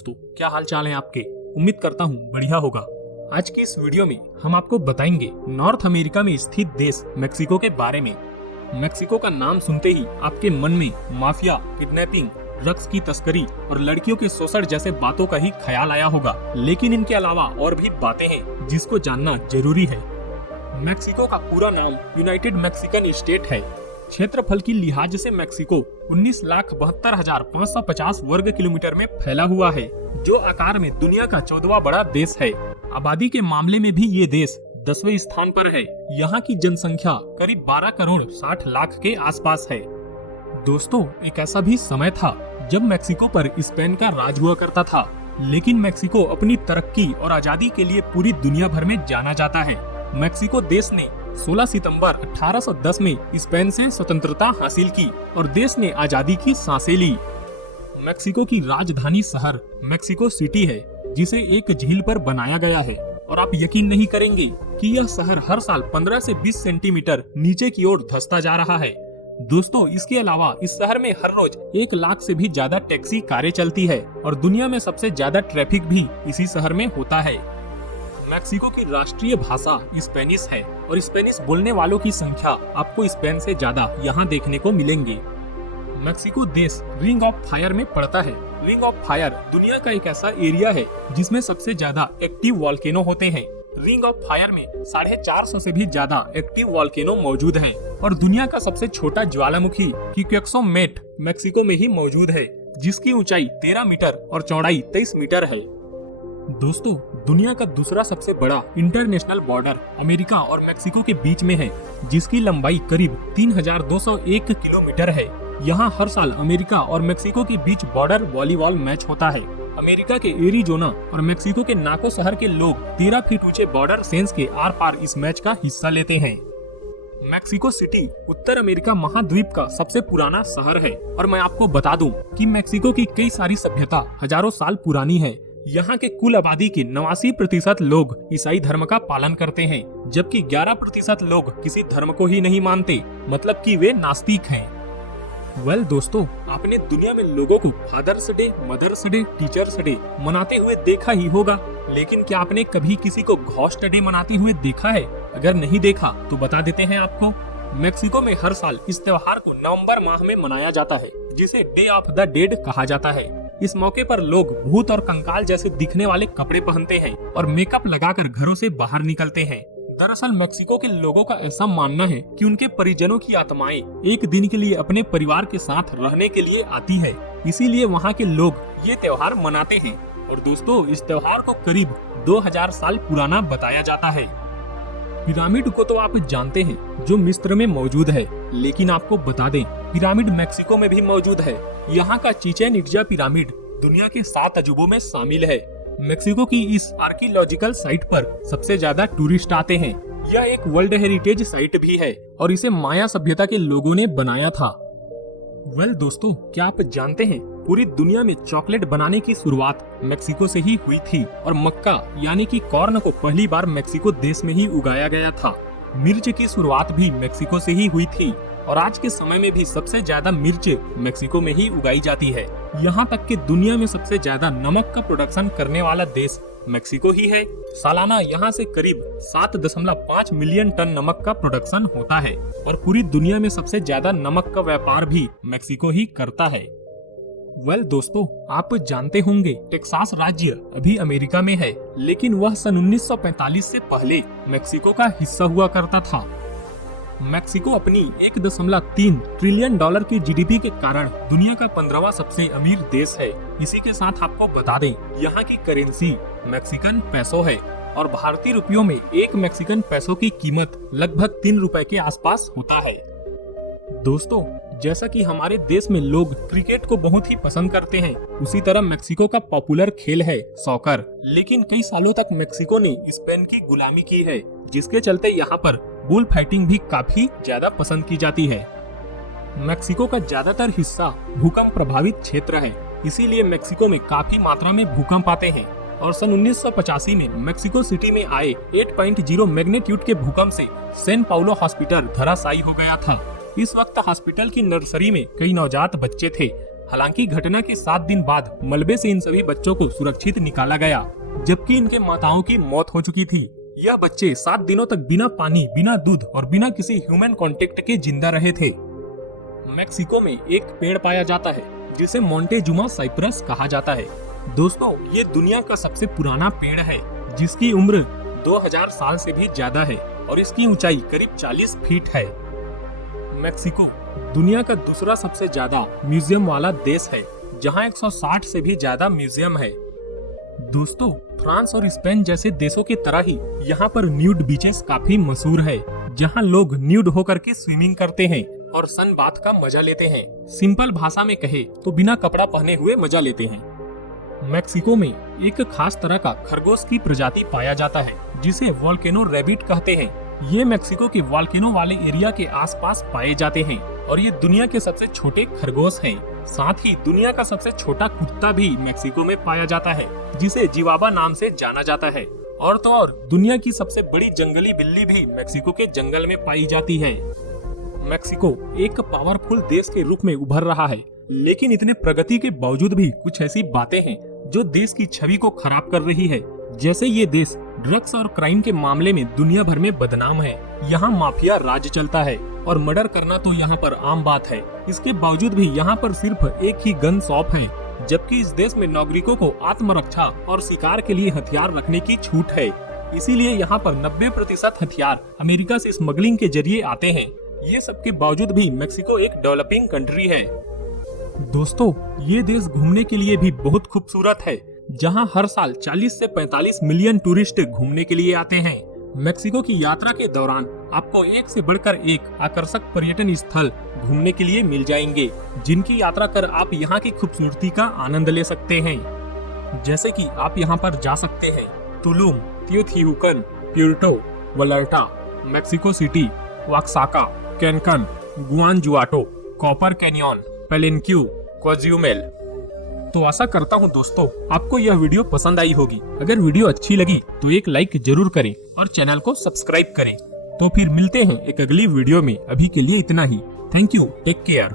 दोस्तों, क्या हाल चाल है आपके। उम्मीद करता हूँ बढ़िया होगा। आज की इस वीडियो में हम आपको बताएंगे नॉर्थ अमेरिका में स्थित देश मेक्सिको के बारे में। मेक्सिको का नाम सुनते ही आपके मन में माफिया, किडनैपिंग, ड्रग्स की तस्करी और लड़कियों के शोषण जैसे बातों का ही ख्याल आया होगा, लेकिन इनके अलावा और भी बातें हैं जिसको जानना जरूरी है। मेक्सिको का पूरा नाम यूनाइटेड मैक्सिकन स्टेट है। क्षेत्रफल की लिहाज से मेक्सिको 19,72,550 वर्ग किलोमीटर में फैला हुआ है, जो आकार में दुनिया का 14वां बड़ा देश है। आबादी के मामले में भी ये देश 10वें स्थान पर है। यहाँ की जनसंख्या करीब 12 करोड़ 60 लाख के आसपास है। दोस्तों, एक ऐसा भी समय था जब मेक्सिको पर स्पेन का राज हुआ करता था, लेकिन मेक्सिको अपनी तरक्की और आजादी के लिए पूरी दुनिया भर में जाना जाता है। मेक्सिको देश ने 16 सितंबर 1810 में स्पेन से स्वतंत्रता हासिल की और देश ने आजादी की सांसें ली। मेक्सिको की राजधानी शहर मेक्सिको सिटी है, जिसे एक झील पर बनाया गया है, और आप यकीन नहीं करेंगे कि यह शहर हर साल 15 से 20 सेंटीमीटर नीचे की ओर धंसता जा रहा है। दोस्तों, इसके अलावा इस शहर में हर रोज 1 लाख से भी ज्यादा टैक्सी कारें चलती है और दुनिया में सबसे ज्यादा ट्रैफिक भी इसी शहर में होता है। मेक्सिको की राष्ट्रीय भाषा स्पेनिश है और स्पेनिश बोलने वालों की संख्या आपको स्पेन से ज्यादा यहाँ देखने को मिलेंगे। मेक्सिको देश रिंग ऑफ फायर में पड़ता है। रिंग ऑफ फायर दुनिया का एक ऐसा एरिया है जिसमें सबसे ज्यादा एक्टिव वॉल्केनो होते हैं। रिंग ऑफ फायर में 450 से भी ज्यादा एक्टिव वॉल्केनो मौजूद हैं और दुनिया का सबसे छोटा ज्वालामुखी क्विक्सोमेट मेक्सिको में ही मौजूद है, जिसकी ऊंचाई 13 मीटर और चौड़ाई 23 मीटर है। दोस्तों, दुनिया का दूसरा सबसे बड़ा इंटरनेशनल बॉर्डर अमेरिका और मेक्सिको के बीच में है, जिसकी लंबाई करीब 3201 किलोमीटर है। यहाँ हर साल अमेरिका और मेक्सिको के बीच बॉर्डर वॉलीबॉल मैच होता है। अमेरिका के एरिजोना और मेक्सिको के नाको शहर के लोग 13 फीट ऊंचे बॉर्डर सेंस के आर पार इस मैच का हिस्सा लेते हैं। मेक्सिको सिटी उत्तर अमेरिका महाद्वीप का सबसे पुराना शहर है और मैं आपको बता दूं कि मेक्सिको की कई सारी सभ्यता हजारों साल पुरानी है। यहाँ के कुल आबादी के 89% लोग ईसाई धर्म का पालन करते हैं, जबकि 11% लोग किसी धर्म को ही नहीं मानते, मतलब कि वे नास्तिक हैं। दोस्तों, आपने दुनिया में लोगों को Father's Day, Mother's Day, Teachers' Day मनाते हुए देखा ही होगा, लेकिन क्या आपने कभी किसी को घोस्ट डे मनाते हुए देखा है? अगर नहीं देखा तो बता देते हैं आपको। मेक्सिको में हर साल इस त्योहार को नवंबर माह में मनाया जाता है, जिसे डे ऑफ द डेड कहा जाता है। इस मौके पर लोग भूत और कंकाल जैसे दिखने वाले कपड़े पहनते हैं और मेकअप लगाकर घरों से बाहर निकलते हैं। दरअसल मेक्सिको के लोगों का ऐसा मानना है कि उनके परिजनों की आत्माएं एक दिन के लिए अपने परिवार के साथ रहने के लिए आती है, इसीलिए वहाँ के लोग ये त्योहार मनाते हैं। और दोस्तों, इस त्योहार को करीब 2000 साल पुराना बताया जाता है। पिरामिड को तो आप जानते हैं, जो मिस्र में मौजूद है, लेकिन आपको बता दें पिरामिड मेक्सिको में भी मौजूद है। यहाँ का चिचेन इट्जा पिरामिड दुनिया के 7 अजूबों में शामिल है। मेक्सिको की इस आर्कियोलॉजिकल साइट पर सबसे ज्यादा टूरिस्ट आते हैं। यह एक वर्ल्ड हेरिटेज साइट भी है और इसे माया सभ्यता के लोगों ने बनाया था। दोस्तों, क्या आप जानते हैं पूरी दुनिया में चॉकलेट बनाने की शुरुआत मेक्सिको से ही हुई थी और मक्का यानी कि कॉर्न को पहली बार मेक्सिको देश में ही उगाया गया था। मिर्च की शुरुआत भी मेक्सिको से ही हुई थी और आज के समय में भी सबसे ज्यादा मिर्च मेक्सिको में ही उगाई जाती है। यहाँ तक कि दुनिया में सबसे ज्यादा नमक का प्रोडक्शन करने वाला देश मेक्सिको ही है। सालाना यहाँ से करीब 7.5 मिलियन टन नमक का प्रोडक्शन होता है और पूरी दुनिया में सबसे ज्यादा नमक का व्यापार भी मेक्सिको ही करता है। दोस्तों, आप जानते होंगे टेक्सास राज्य अभी अमेरिका में है, लेकिन वह सन 1945 से पहले मेक्सिको का हिस्सा हुआ करता था। मेक्सिको अपनी 1.3 ट्रिलियन डॉलर की जीडीपी के कारण दुनिया का 15वां सबसे अमीर देश है। इसी के साथ आपको बता दें, यहाँ की करेंसी मेक्सिकन पैसो है और भारतीय रुपयों में 1 मेक्सिकन पैसो की कीमत लगभग 3 रुपए के आसपास होता है। दोस्तों, जैसा कि हमारे देश में लोग क्रिकेट को बहुत ही पसंद करते हैं, उसी तरह मेक्सिको का पॉपुलर खेल है सॉकर। लेकिन कई सालों तक मेक्सिको ने स्पेन की गुलामी की है, जिसके चलते यहाँ पर बुल फाइटिंग भी काफी ज्यादा पसंद की जाती है। मेक्सिको का ज्यादातर हिस्सा भूकंप प्रभावित क्षेत्र है, इसीलिए मेक्सिको में काफी मात्रा में भूकंप आते हैं और सन 1985 में मेक्सिको सिटी में आए 8.0 मैग्नीट्यूड के भूकंप से सैन पाउलो हॉस्पिटल धराशायी हो गया था। इस वक्त हॉस्पिटल की नर्सरी में कई नवजात बच्चे थे। हालांकि घटना के 7 दिन बाद मलबे से इन सभी बच्चों को सुरक्षित निकाला गया, जबकि इनके माताओं की मौत हो चुकी थी। यह बच्चे 7 दिनों तक बिना पानी, बिना दूध और बिना किसी ह्यूमन कांटेक्ट के जिंदा रहे थे। मेक्सिको में एक पेड़ पाया जाता है जिसे मोंटेजुमा साइप्रस कहा जाता है। दोस्तों, ये दुनिया का सबसे पुराना पेड़ है जिसकी उम्र 2000 साल से भी ज्यादा है और इसकी ऊंचाई करीब 40 फीट है। मेक्सिको दुनिया का दूसरा सबसे ज्यादा म्यूजियम वाला देश है, जहां 160 से भी ज्यादा म्यूजियम है। दोस्तों, फ्रांस और स्पेन जैसे देशों की तरह ही यहाँ पर न्यूड बीचेस काफी मशहूर है, जहाँ लोग न्यूड होकर के स्विमिंग करते हैं और सन बाथ का मजा लेते हैं। सिंपल भाषा में कहे तो बिना कपड़ा पहने हुए मजा लेते हैं। मेक्सिको में एक खास तरह का खरगोश की प्रजाति पाया जाता है जिसे वोल्केनो रैबिट कहते हैं। ये मेक्सिको के वोल्केनो वाले एरिया के आसपास पाए जाते हैं और ये दुनिया के सबसे छोटे खरगोश हैं। साथ ही दुनिया का सबसे छोटा कुत्ता भी मेक्सिको में पाया जाता है जिसे जिवाबा नाम से जाना जाता है। और तो और दुनिया की सबसे बड़ी जंगली बिल्ली भी मेक्सिको के जंगल में पाई जाती है। मेक्सिको एक पावरफुल देश के रूप में उभर रहा है, लेकिन इतने प्रगति के बावजूद भी कुछ ऐसी बातें हैं जो देश की छवि को खराब कर रही है। जैसे ये देश ड्रग्स और क्राइम के मामले में दुनिया भर में बदनाम है। यहाँ माफिया राज चलता है और मर्डर करना तो यहाँ पर आम बात है। इसके बावजूद भी यहाँ पर सिर्फ एक ही गन शॉप है, जबकि इस देश में नागरिकों को आत्मरक्षा और शिकार के लिए हथियार रखने की छूट है। इसीलिए यहाँ पर 90% हथियार अमेरिका से स्मगलिंग के जरिए आते हैं। ये सब के बावजूद भी मेक्सिको एक डेवलपिंग कंट्री है। दोस्तों, ये देश घूमने के लिए भी बहुत खूबसूरत है, जहां हर साल 40 से 45 मिलियन टूरिस्ट घूमने के लिए आते हैं। मेक्सिको की यात्रा के दौरान आपको एक से बढ़कर एक आकर्षक पर्यटन स्थल घूमने के लिए मिल जाएंगे, जिनकी यात्रा कर आप यहाँ की खूबसूरती का आनंद ले सकते हैं। जैसे कि आप यहाँ पर जा सकते हैं Tulum, Teotihuacan, Puerto Vallarta, Mexico City, Oaxaca, Cancun, Guanajuato, Copper Canyon, Palenque, Cozumel. तो आशा करता हूँ दोस्तों आपको यह वीडियो पसंद आई होगी। अगर वीडियो अच्छी लगी तो एक लाइक जरूर करें और चैनल को सब्सक्राइब करें। तो फिर मिलते हैं एक अगली वीडियो में। अभी के लिए इतना ही। Thank you, take care.